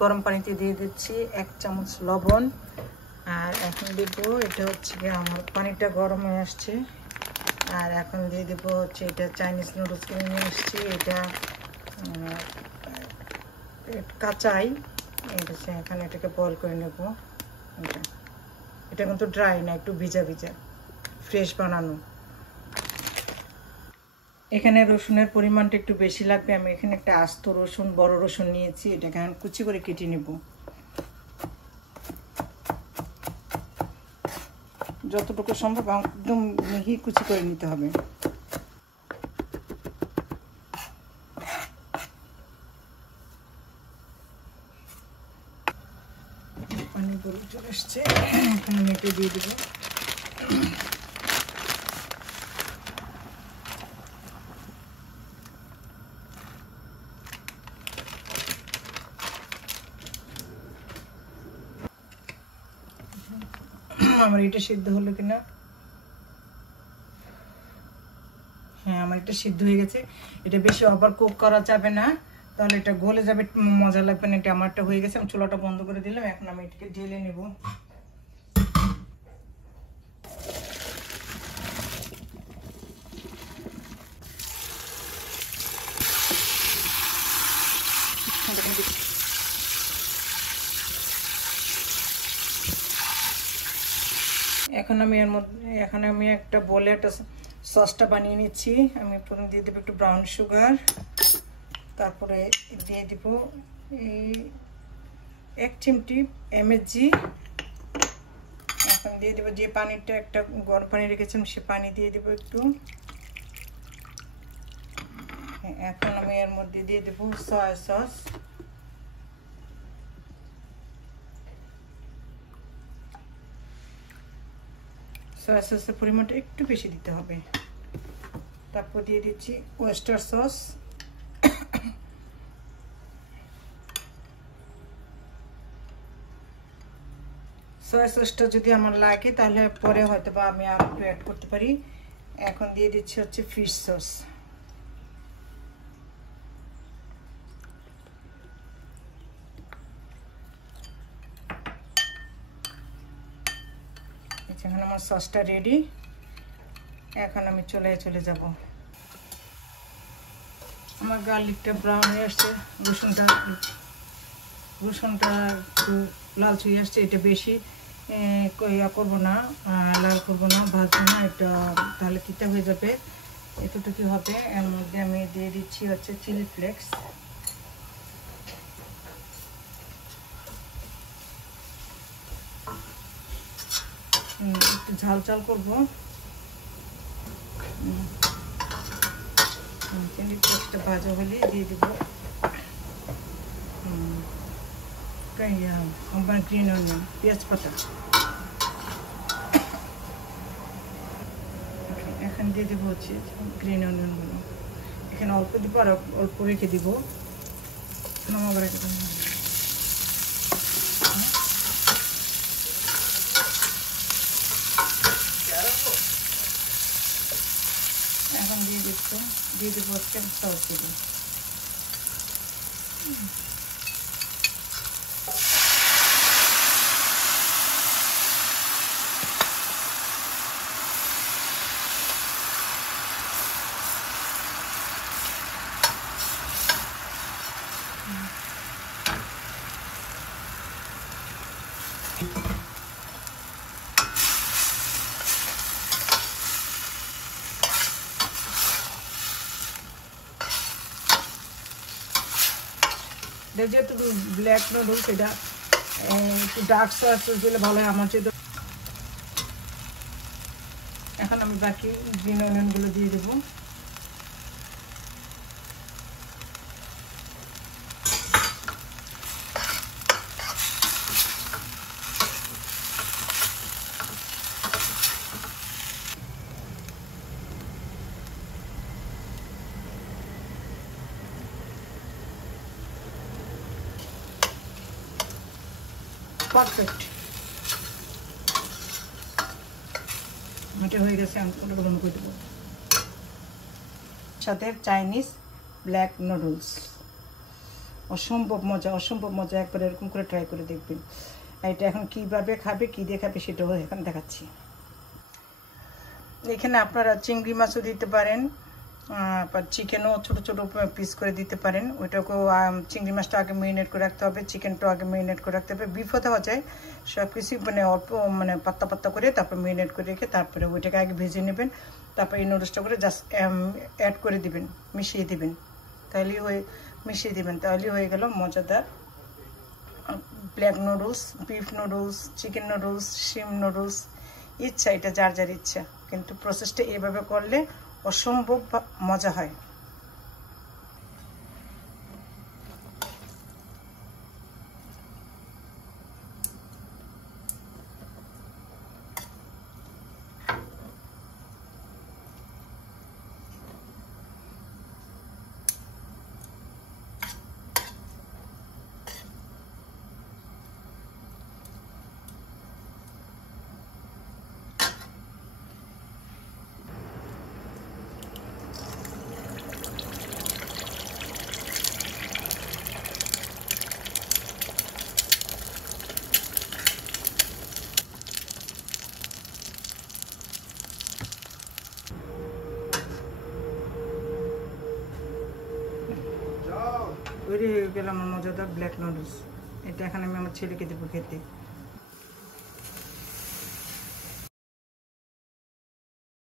গরম পানিতে দিয়ে দিচ্ছি 1 চামচ লবণ। আর এখন দেব, এটা হচ্ছে কি আমার পানিটা গরম হয়ে আসছে। আর এখন দিয়ে দেবো হচ্ছে এটা চাইনিজ নুডলস কিনে নিয়ে আসছি। এটা কাঁচাই, এটা এখানে এটাকে বয়েল করে নেব। এটা কিন্তু ড্রাই না, একটু ভিজা ভিজা, ফ্রেশ বানানো। এখানে রসুনের পরিমাণটা একটু বেশি লাগবে। আমি এখানে একটা আস্ত রসুন, বড় রসুন নিয়েছি, এটাকে এখন কুচি করে কেটে নেব। যতটুকু সম্ভব একদম মিহি কুচি করে নিতে হবে। পানি বলে চলে আসছে, এখন আমি এটা দিয়ে দেবো। আমার এটা সিদ্ধ হলো কিনা, হ্যাঁ আমার এটা সিদ্ধ হয়ে গেছে। এটা বেশি ওভার কুক করা যাবে না, তাহলে এটা গলে যাবে, মজা লাগবে না। এটা আমারটা হয়ে গেছে, আমি চুলাটা বন্ধ করে দিলাম। এখন আমি এটাকে ঢেলে নেব। এখন আমি একটা বলে একটা সসটা বানিয়ে নিচ্ছি। আমি প্রথমে দিয়ে দেবো একটু ব্রাউন সুগার, তারপরে দিয়ে দিব এই 1 চিমটি MSG। এখন দিয়ে দেবো যে পানিটা, একটা গরম পানি রেখেছিলাম, সে পানি দিয়ে দেবো একটু। এখন আমি এর মধ্যে দিয়ে দেবো সয়া সস। সয়া সসের পরিমাণটা একটু বেশি দিতে হবে। তারপর দিয়ে দিচ্ছি ওয়েস্টার সস। সয়া সসটা যদি আমার লাগে তাহলে পরে হয়তো বা আমি আর একটু অ্যাড করতে পারি। এখন দিয়ে দিচ্ছি হচ্ছে ফিশ সস। এখন আমার সসটা রেডি। এখন আমি চলে যাব। আমার গার্লিকটা ব্রাউন হয়ে আসছে, রসুনটা একটু লাল হয়ে আসছে। এটা বেশি ইয়া করবো না, লাল করবো না, ভাজবো না, এটা তাহলে তিতা হয়ে যাবে। এতটুকু হবে। এর মধ্যে আমি দিয়ে দিচ্ছি হচ্ছে চিলি ফ্লেক্স। একটু ঝাল ঝাল করবো। চিলি ফ্লেক্সটা ভাজা হলে দিয়ে দেবো গ্রিন অনিয়ন, পেঁয়াজ পাতা। এখন দিয়ে দেবো হচ্ছে গ্রিন অনিয়নগুলো। এখানে অল্প দিব আর অল্প রেখে দিব। নামাবার রেখে দেবো। এখন দিয়ে দেবো হচ্ছে সস দেবো। যেহেতু ব্ল্যাক নুডলস, এটা একটু ডার্ক সস দিলে ভালো হয় আমার চেয়ে। এখন আমি বাকি গ্রিন অনিয়নগুলো দিয়ে দেবো। পারফেক্ট, এটা হয়ে গেছে। আমি ওটা গরম করে দেবো। সাথে চাইনিজ ব্ল্যাক নুডলস। অসম্ভব মজা, অসম্ভব মজা। একবার এরকম করে ট্রাই করে দেখবেন। এটা এখন কিভাবে খাবে, কী দিয়ে খাবে সেটাও এখন দেখাচ্ছি। এখানে আপনারা চিংড়ি মাছও দিতে পারেন, চিকেনও ছোটো ছোটো পিস করে দিতে পারেন। ওইটাকেও চিংড়ি মাছটা আগে মেরিনেট করে রাখতে হবে, চিকেনটাও আগে মেরিনেট করে রাখতে হবে। বিফও দেওয়া যায়, সব কিছু মানে অল্প মানে পাত্তা পাত্তা করে তারপর মেরিনেট করে রেখে তারপরে ওইটাকে আগে ভেজে নেবেন। তারপর এই নুডলসটা করে জাস্ট অ্যাড করে দিবেন, মিশিয়ে দিবেন, মিশিয়ে দিবেন, তাহলেই হয়ে গেল মজাদার black noodles, beef noodles, chicken noodles, শিম নুডলস। ইচ্ছা, এটা যার যার ইচ্ছা, কিন্তু প্রসেসটা এভাবে করলে অসম্ভব মজা হয়। তৈরি হয়ে গেল আমার মজাদার ব্ল্যাক নুডলস। এটা এখন আমি আমার ছেলেকে দেবো খেতে।